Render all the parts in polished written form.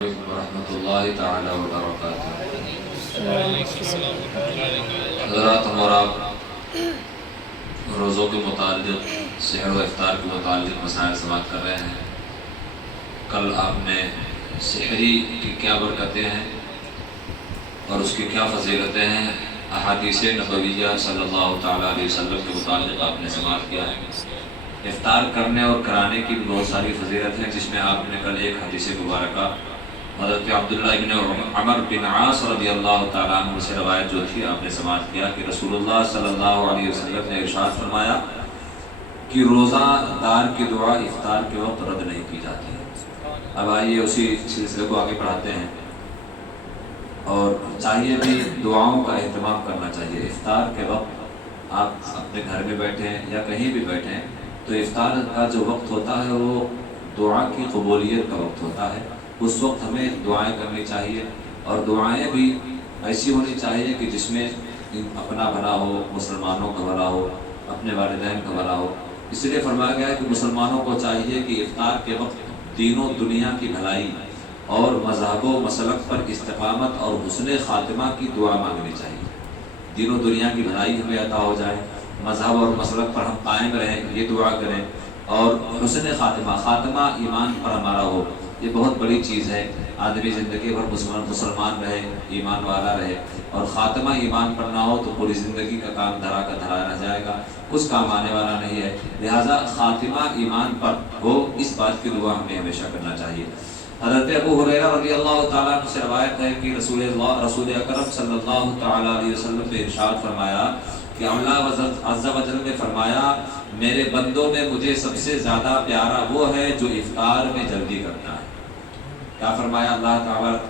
ورحمۃ اللہ تعالی وبرکاتہ۔ حضرات، ہم اور آپ روزوں کے متعلق، سحر و افطار کے متعلق مسائل سماعت کر رہے ہیں۔ کل آپ نے سحری کی کیا برکتیں ہیں اور اس کی کیا فضیلتیں ہیں، احادیث نبویہ صلی اللہ تعالیٰ علیہ وسلم کے متعلق آپ نے سماعت کیا ہے۔ افطار کرنے اور کرانے کی بھی بہت ساری فضیلت ہیں، جس میں آپ نے کل ایک حدیث مبارکہ حضرت عبداللہ ابن عمر بن عاص رضی اللہ تعالیٰ عنہ سے روایت جو تھی آپ نے سماعت کیا کہ رسول اللہ صلی اللہ علیہ وسلم نے ارشاد فرمایا کہ روزہ دار کی دعا افطار کے وقت رد نہیں کی جاتی ہے۔ اب آئیے اسی سلسلے کو آگے پڑھاتے ہیں، اور چاہیے بھی دعاؤں کا اہتمام کرنا چاہیے۔ افطار کے وقت آپ اپنے گھر میں بیٹھے ہیں یا کہیں بھی بیٹھے ہیں تو افطار کا جو وقت ہوتا ہے وہ دعا کی قبولیت کا وقت ہوتا ہے۔ اس وقت ہمیں دعائیں کرنی چاہیے، اور دعائیں بھی ایسی ہونی چاہیے کہ جس میں اپنا بھلا ہو، مسلمانوں کا بھلا ہو، اپنے والدین کا بھلا ہو۔ اس لیے فرمایا گیا ہے کہ مسلمانوں کو چاہیے کہ افطار کے وقت دین و دنیا کی بھلائی اور مذہب و مسلک پر استقامت اور حسن خاتمہ کی دعا مانگنی چاہیے۔ دین و دنیا کی بھلائی ہمیں عطا ہو جائے، مذہب اور مسلک پر ہم قائم رہیں، یہ دعا کریں، اور حسن خاتمہ ایمان پر ہمارا ہو۔ یہ بہت بڑی چیز ہے، آدمی زندگی بھر مسلمان رہے، ایمان والا رہے، اور خاتمہ ایمان پر نہ ہو تو پوری زندگی کا کام دھرا کا دھرا رہ جائے گا، کچھ کام آنے والا نہیں ہے۔ لہٰذا خاتمہ ایمان پر ہو، اس بات کی دعا ہمیں ہمیشہ کرنا چاہیے۔ حضرت ابو ہریرہ رضی اللہ تعالیٰ عنہ سے روایت ہے کہ رسول اکرم صلی اللہ تعالیٰ علیہ وسلم نے ارشاد فرمایا کہ اللہ عز و جل نے فرمایا، میرے بندوں میں مجھے سب سے زیادہ پیارا وہ ہے جو افطار میں جلدی کرتا ہے۔ کیا فرمایا اللہ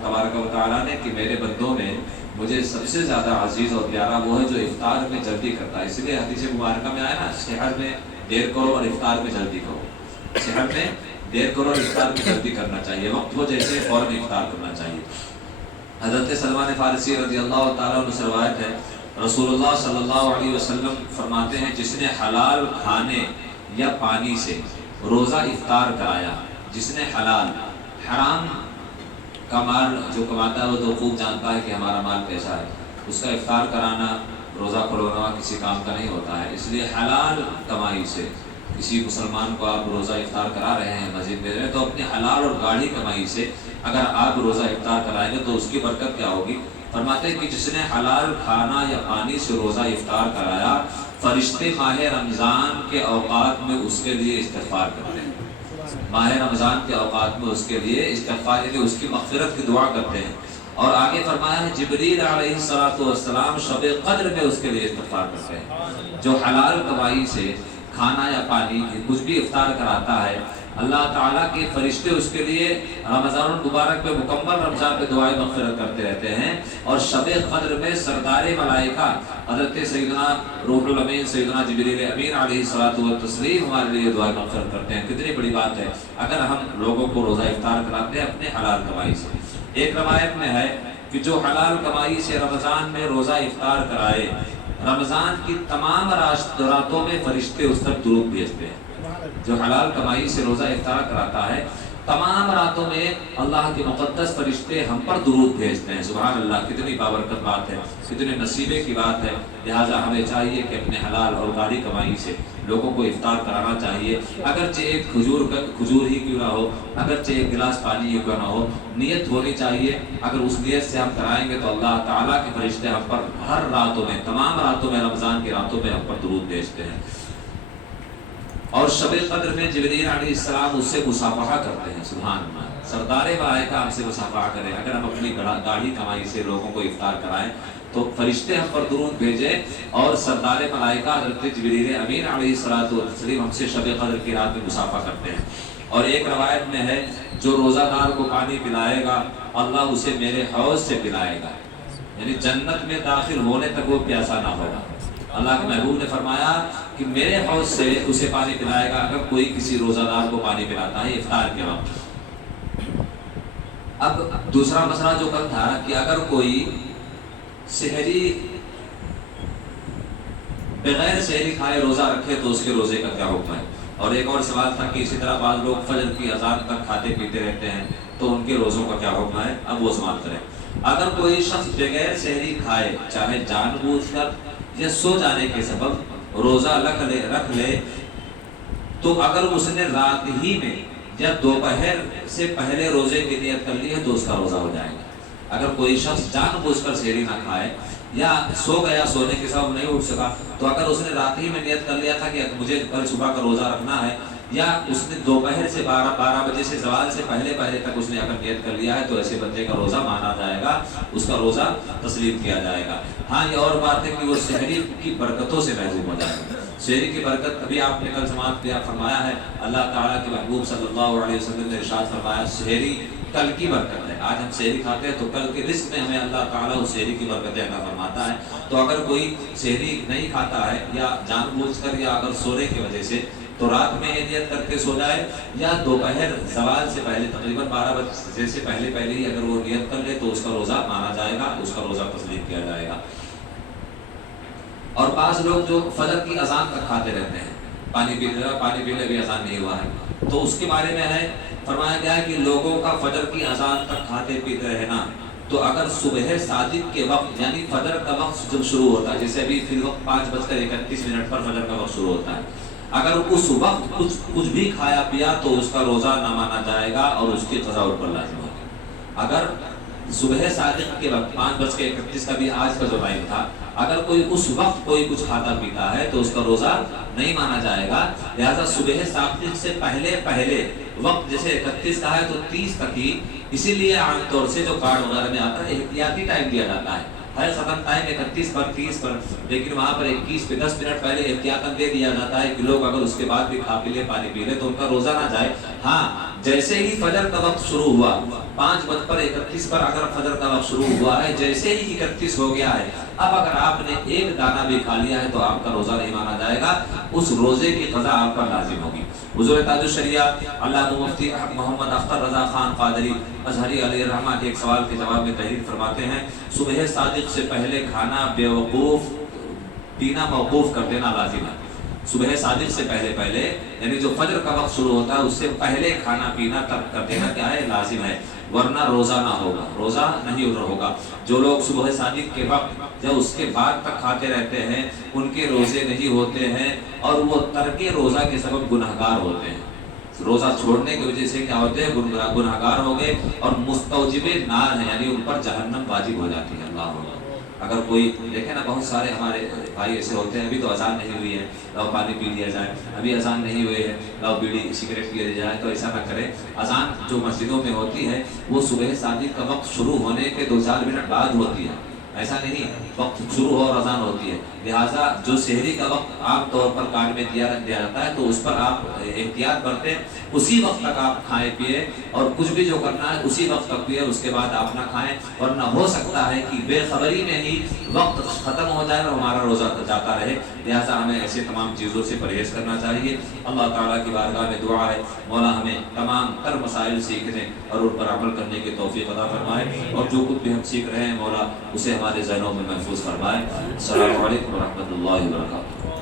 تبارک و تعالیٰ نے کہ میرے بندوں میں مجھے سب سے زیادہ عزیز اور پیارا وہ ہے جو افطار میں جلدی کرتا ہے۔ اس لیے حدیث مبارکہ میں آیا نا، سحر میں دیر کرو اور افطار میں جلدی کرو۔ سحر میں دیر کرو اور افطار میں جلدی کرنا چاہیے، وقت ہو جیسے فوراً افطار کرنا چاہیے۔ حضرت سلمان فارسی رضی اللہ تعالیٰ عنہ سے روایت ہے، رسول اللہ صلی اللہ علیہ وسلم فرماتے ہیں، جس نے حلال کھانے یا پانی سے روزہ افطار کرایا، جس نے حرام کا مال جو کماتا ہے وہ تو خوب جانتا ہے کہ ہمارا مال کیسا ہے، اس کا افطار کرانا، روزہ کھلوانا کسی کام کا نہیں ہوتا ہے۔ اس لیے حلال کمائی سے کسی مسلمان کو آپ روزہ افطار کرا رہے ہیں، مسجد میں رہے، تو اپنی حلال اور گاڑی کمائی سے اگر آپ روزہ افطار کرائیں گے تو اس کی برکت کیا ہوگی؟ فرماتے ہیں کہ جس نے حلال کھانا یا پانی سے روزہ افطار کرایا، فرشتے ماہ رمضان کے اوقات میں اس کے لیے استغفار کرتے ہیں۔ ماہ رمضان کے اوقات میں اس کے لیے استغفار، یعنی اس کی مغفرت کی دعا کرتے ہیں۔ اور آگے فرمایا ہے جبریل علیہ السلام شب قدر میں اس کے لیے استغفار کرتے ہیں۔ جو حلال کمائی سے کھانا یا پانی کچھ بھی افطار کراتا ہے، اللہ تعالیٰ کے فرشتے اس کے لیے رمضان المبارک میں مکمل رمضان میں دعائیں مغفرت کرتے رہتے ہیں، اور شب قدر میں سردار ملائکہ حضرت سیدنا روح الامین سیدنا جبریل امین علیہ السلام ہمارے لیے دعائیں مغفرت کرتے ہیں۔ کتنی بڑی بات ہے اگر ہم لوگوں کو روزہ افطار کراتے ہیں اپنے حلال کمائی سے۔ ایک روایت میں ہے کہ جو حلال کمائی سے رمضان میں روزہ افطار کرائے، رمضان کی تمام راتوں میں فرشتے اس تک درود بھیجتے ہیں۔ جو حلال کمائی سے روزہ افطار کراتا ہے، تمام راتوں میں اللہ کے مقدس فرشتے ہم پر درود بھیجتے ہیں۔ سبحان اللہ، کتنی بابرکت بات ہے، کتنے نصیبے کی بات ہے۔ لہٰذا ہمیں چاہیے کہ اپنے حلال اور گاڑی کمائی سے لوگوں کو افطار کرانا چاہیے، اگرچہ ایک کھجور ہی کیوں نہ ہو، اگرچہ ایک گلاس پانی ہی کیوں نہ ہو، نیت ہونی چاہیے۔ اگر اس نیت سے ہم کرائیں گے تو اللہ تعالیٰ کے فرشتے ہم پر ہر راتوں میں، تمام راتوں میں، رمضان کی راتوں میں ہم پر درود بھیجتے ہیں۔ اور شب قدر میں جبریل علیہ السلام اس سے مصافحہ کرتے ہیں۔ سبحان اللہ، سردار ملائکہ ہم سے مصافحہ کریں۔ اگر ہم اپنی گاڑی کمائی سے لوگوں کو افطار کرائیں تو فرشتے ہم پر درود بھیجیں، اور سردار ملائکہ حضرت جبریل امین علیہ السلام ہم سے شب قدر کی رات میں مصافحہ کرتے ہیں۔ اور ایک روایت میں ہے، جو روزہ دار کو پانی پلائے گا اللہ اسے میرے حوض سے پلائے گا، یعنی جنت میں داخل ہونے تک وہ پیاسا نہ ہوگا۔ اللہ کے محبوب نے فرمایا کہ میرے حوض سے اسے پانی پلائے گا اگر کوئی کسی روزہ دار کو پانی پلاتا ہے افطار کے وقت۔ اب دوسرا مسئلہ جو کل تھا کہ اگر کوئی سحری بغیر سحری کھائے روزہ رکھے تو اس کے روزے کا کیا حکم ہے؟ اور ایک اور سوال تھا کہ اسی طرح بعض لوگ فجر کی اذان تک کھاتے پیتے رہتے ہیں، تو ان کے روزوں کا کیا حکم ہے، اب وہ سماعت کریں۔ اگر کوئی شخص بغیر سحری کھائے، چاہے جان بوجھ کر یا سو جانے کے سبب روزہ رکھ لے تو اگر اس نے رات ہی میں یا دوپہر سے پہلے روزے کی نیت کر لی ہے تو اس کا روزہ ہو جائے گا۔ اگر کوئی شخص جان بوجھ کر سحری نہ کھائے یا سو گیا، سونے کے سبب نہیں اٹھ سکا، تو اگر اس نے رات ہی میں نیت کر لیا تھا کہ مجھے کل صبح کا روزہ رکھنا ہے، یا اس نے دوپہر سے 12 بجے سے زوال سے پہلے تک اس نے اگر نیت کر لیا ہے تو ایسے بندے کا روزہ مانا جائے گا، اس کا روزہ تسلیم کیا جائے گا۔ ہاں یہ اور بات ہے کہ وہ سحری کی برکتوں سے محروم ہو جائے گا۔ سحری کی برکت ابھی آپ نے کل سماعت کیا فرمایا ہے، اللہ تعالیٰ کے محبوب صلی اللہ علیہ وسلم نے ارشاد فرمایا سحری کل کی برکت ہے۔ آج ہم سحری کھاتے ہیں تو کل کے رزق میں ہمیں اللہ تعالیٰ اس سحری کی برکتیں عطا فرماتا ہے۔ تو اگر کوئی سحری نہیں کھاتا ہے یا جان بوجھ کر یا اگر سونے کی وجہ سے، تو رات میں یہ نیت کر کے سو جائے یا دوپہر زوال سے پہلے تقریباً 12 بجے سے پہلے ہی اگر وہ نیت کر لے تو اس کا روزہ مانا جائے گا، اس کا روزہ تسلیم کیا جائے گا۔ اور بعض لوگ جو فجر کی اذان تک کھاتے رہتے ہیں، پانی پی لے بھی اذان نہیں ہوا ہے، تو اس کے بارے میں ہے فرمایا گیا ہے کہ لوگوں کا فجر کی اذان تک کھاتے پیتے رہنا، تو اگر صبح صادق کے وقت یعنی فجر کا وقت جب شروع ہوتا ہے، جیسے ابھی فی الوقت 5:31 پر فجر کا وقت شروع ہوتا ہے، اگر اس وقت کچھ بھی کھایا پیا تو اس کا روزہ نہ مانا جائے گا اور اس کی قضا پر لازم ہوگی۔ اگر صبح صادق کے وقت 5:31 کا بھی آج کا جو ٹائم تھا، اگر کوئی اس وقت کوئی کچھ کھاتا پیتا ہے تو اس کا روزہ نہیں مانا جائے گا۔ لہذا صبح صادق سے پہلے وقت جیسے 31 کا ہے تو 30 تک ہی، اسی لیے عام طور سے جو کارڈ وغیرہ میں آتا ہے احتیاطی ٹائم دیا جاتا ہے، ہے ختم ٹائم 31 پر 30 پر، لیکن وہاں پر 21 پہ 10 منٹ پہلے احتیاطاً دے دیا جاتا ہے کہ لوگ اگر اس کے بعد بھی کھا پی لے پانی پی لے تو ان کا روزہ نہ جائے۔ ہاں جیسے ہی فجر کا وقت شروع ہوا 5 پر 31 پر اگر فجر کا وقت شروع ہوا ہے، جیسے ہی 31 ہو گیا ہے، اب اگر آپ نے ایک دانہ بھی کھا لیا ہے تو آپ کا روزہ نہیں مانا جائے گا، اس روزے کی قضا آپ پر لازم ہوگی۔ حضور تاج الشریعہ علامہ مفتی محمد اختر رضا خان قادری ازہری علیہ الرحمہ کے ایک سوال کے جواب میں تحریر فرماتے ہیں، صبح صادق سے پہلے کھانا پینا موقوف کر دینا لازم ہے۔ صبح صادق سے پہلے یعنی جو فجر کا وقت شروع ہوتا ہے اس سے پہلے کھانا پینا ترک کر دینا کیا ہے، لازم ہے، ورنہ روزہ نہ ہوگا، روزہ نہیں ہوگا۔ جو لوگ صبح صادق کے وقت یا اس کے بعد تک کھاتے رہتے ہیں ان کے روزے نہیں ہوتے ہیں اور وہ ترک روزہ کے سبب گنہگار ہوتے ہیں۔ روزہ چھوڑنے کی وجہ سے کیا ہوتے ہیں، گنہگار ہو گئے اور مستوجب نار ہیں، یعنی ان پر جہنم واجب ہو جاتی ہے۔ اللہ ہوگا اگر کوئی دیکھیں نا، بہت سارے ہمارے بھائی ایسے ہوتے ہیں، ابھی تو اذان نہیں ہوئی ہے لاؤ پانی پی لیا جائے، ابھی اذان نہیں ہوئی ہے لاؤ بیڑی سگریٹ پی لیا جائے، تو ایسا نہ کرے۔ اذان جو مسجدوں میں ہوتی ہے وہ صبح صادق کا وقت شروع ہونے کے 2-4 منٹ بعد ہوتی ہے، ایسا نہیں وقت شروع ہو اور اذان ہوتی ہے۔ لہٰذا جو سحری کا وقت عام طور پر کارڈ میں دیا جاتا ہے تو اس پر آپ احتیاط برتیں، اسی وقت تک آپ کھائیں پیے اور کچھ بھی جو کرنا ہے اسی وقت تک پیے، اس کے بعد آپ نہ کھائیں، ورنہ ہو سکتا ہے کہ بے خبری میں ہی وقت ختم ہو جائے اور ہمارا روزہ جاتا رہے۔ لہٰذا ہمیں ایسے تمام چیزوں سے پرہیز کرنا چاہیے۔ اللہ تعالیٰ کی بارگاہ میں دعا ہے مولا ہمیں تمام تر مسائل سیکھنے اور ان پر عمل کرنے کی توفیق عطا فرمائے، اور جو کچھ بھی ہم سیکھ رہے ہیں مولا اسے ہمارے ذہنوں میں محفوظ فرمائے۔ السلام علیکم ورحمۃ اللہ وبرکاتہ۔